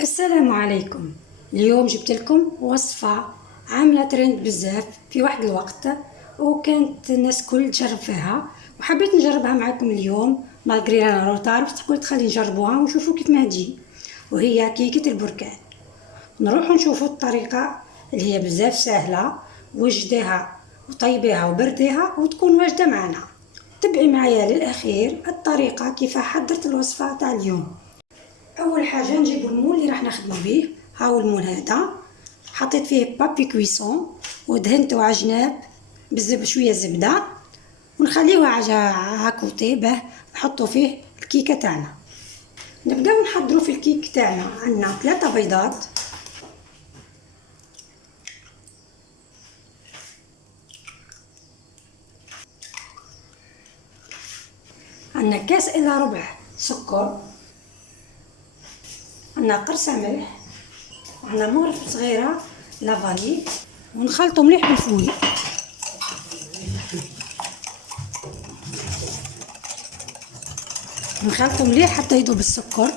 السلام عليكم. اليوم جبت لكم وصفة عاملة ترند بزاف في واحد الوقت، وكانت الناس كل تجرب فيها، وحبيت نجربها معكم اليوم مالغري انا روطار، بس تقول تخلي نجربوها ونشوفوا كيف ما تجي. وهي كيكة البركان. نروحوا نشوفوا الطريقة اللي هي بزاف سهلة، وجديها وطيبيها وبرديها وتكون واجدة معنا. تبعي معايا للأخير الطريقة كيف حضرت الوصفة تاع اليوم. اول حاجه نجيب المول اللي راح نخدمو به. هاو المول هذا حطيت فيه بابي كويسون ودهنته على جناب بشويه زبده، ونخليوه على كوتي باه نحطو فيه الكيكه تاعنا. نبداو نحضروا في الكيك تاعنا. عندنا 3 بيضات، عندنا كاس الا ربع سكر، عندنا قرصه ملح، وعندنا مغرفه صغيره لافاني، ونخلطو مليح بالفوي. نخلطو مليح حتى يذوب السكر.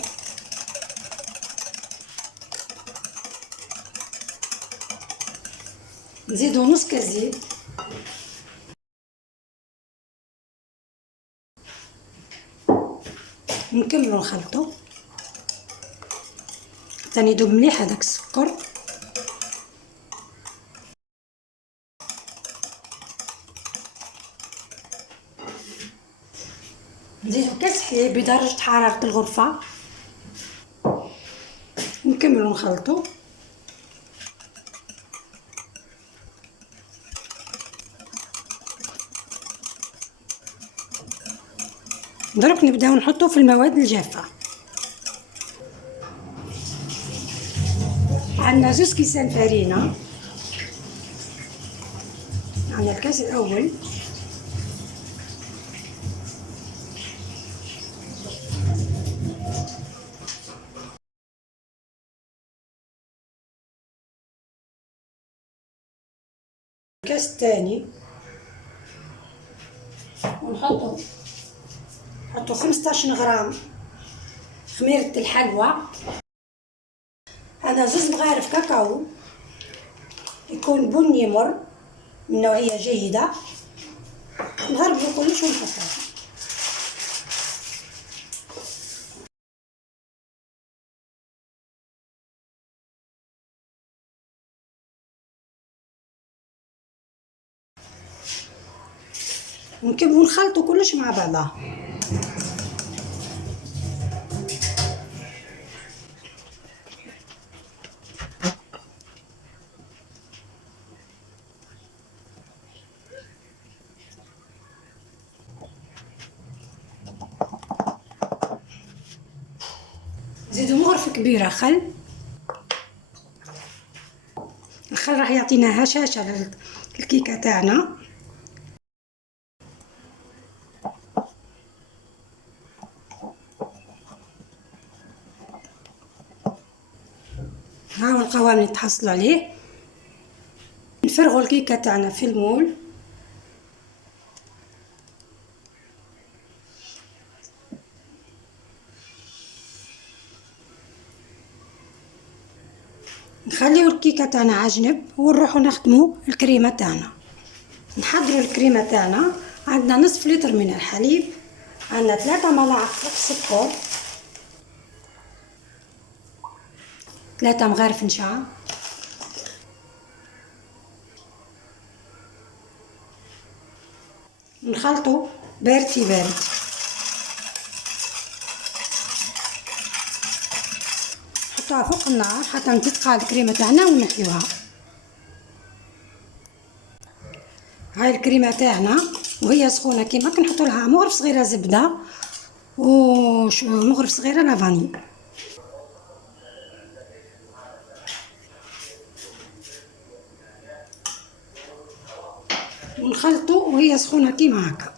نزيدو نص كاس زيت، ونكملو نخلطو حتى يذوب مليح هذاك السكر. نزيدو كاس حليب بدرجة حرارة الغرفة، ونكملو نخلطو. درك نبداو نحطو في المواد الجافة. عندنا 2 كيسان فرينة، عندنا الكاس الأول، الكاس الثاني، ونحطو 15 غرام خميرة الحلوى. هذا 2 مغارف كاكاو يكون بني مر من نوعية جيدة. نغربلو كلش ونحطوه. ونكملو نخلطو كلش مع بعضه. نزيدو مغرفة كبيرة خل. الخل راح يعطينا هشاشة للكيكة تاعنا. ها هو القوام اللي تحصل عليه. نفرغوا الكيكة تاعنا في المول. نخليو الكيكة تاعنا على جنب ونروحو نخدمو الكريمة تاعنا. نحضروا الكريمة تاعنا. عندنا نصف لتر من الحليب، عندنا 3 ملاعق سكر، 3 مغارف نشا، نخلطو بارد في بارد. نحطوها فوق النار حتى تتقع الكريمة تاعنا ونحيوها. هاي الكريمة تاعنا وهي سخونة كيما كنحطو لها مغرف صغيرة زبدة ومغرف صغيرة لافاني. ونخلطو وهي سخونة كيما هكا.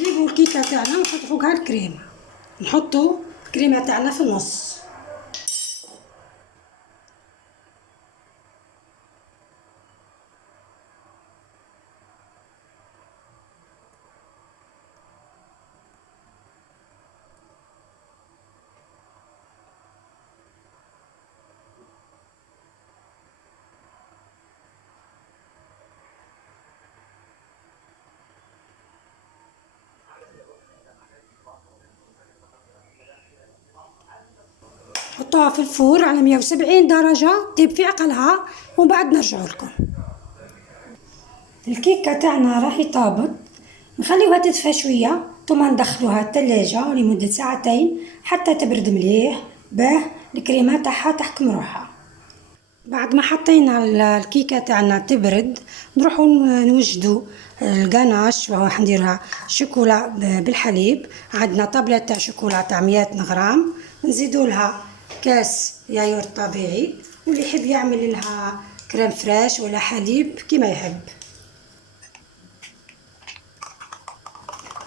نجيبو الكيكة تاعنا ونحطو فوقها الكريمة، نحطو الكريمة تاعنا في النص. نحطوها في الفور على 170 درجة طيب في عقلها، ومن بعد نرجعو لكم. الكيكة تاعنا راهي طابت، نخليوها تدفى شوية ثم ندخلوها الثلاجة لمدة ساعتين حتى تبرد مليح باه الكريمة تاعها تحكم روحها. بعد ما حطينا الكيكة تاعنا تبرد نروحو نوجدو القناش، وراح نديرها شوكولا بالحليب. عندنا طابلة تاع شوكولا تاع 100 غرام، نزيدو لها كاس يايورت طبيعي، واللي يحب يعمل لها كريم فريش ولا حليب كيما يحب.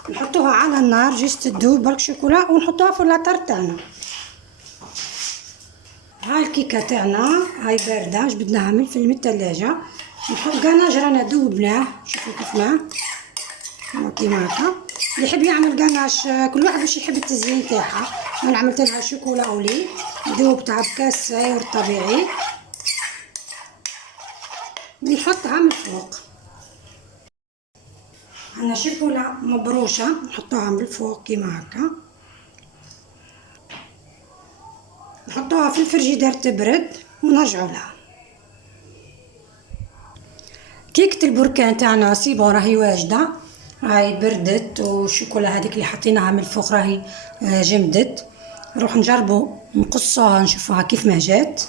نحطوها على النار جيش تذوب برك شوكولا، ونحطوها في اللاطر تاعنا. هاي الكيكه تاعنا هاي بارده، جبدناها من الثلاجه. نحط قناج رانا ذوبناه، شوفوا كيف ما كيما هكا. اللي يحب يعمل قناش كل واحد واش يحب التزيين تاعها. انا عملت لها شوكولا اولي ذوبتها بكاس ياغورت طبيعي، نحطها من فوق. عندنا شوكولا مبروشه نحطوها من الفوق كيما هكا، نحطوها في الفريجيدير تبرد ونرجعوا لها. كيكة البركان تاعنا سيبون راهي واجده، هاي بردت، والشوكولا هذيك اللي حطيناها من الفوق راهي جمدت. نروح نجربوا نقصوها نشوفوها كيف ما جات.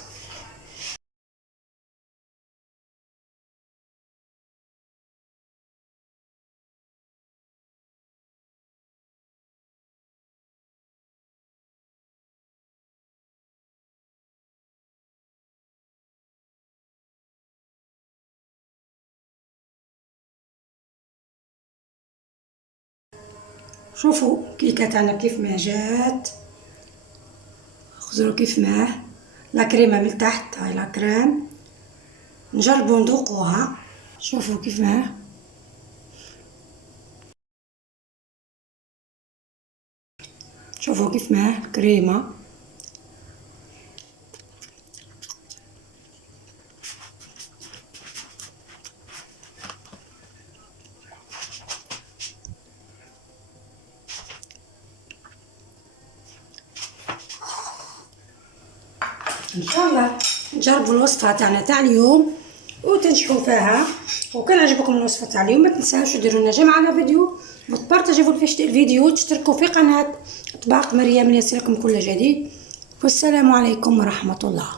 شوفوا كيكه تاعنا كيف ما جات، خزروا كيف ما لا كريمه من تحت، هاي لا كريم. نجربوا نذوقوها، شوفوا كيف ما شوفوا كيف ما كريمه. ان شاء الله تجربوا الوصفه تاعنا تاع اليوم وتنجحوا فيها. وكان عجبكم الوصفه تاع اليوم ما تنساوش ديروا لنا جيم على فيديو، وتبارطاجيو الفيديو، وتشتركوا في قناه طباق مريم ليصلكم كل جديد. والسلام عليكم ورحمه الله.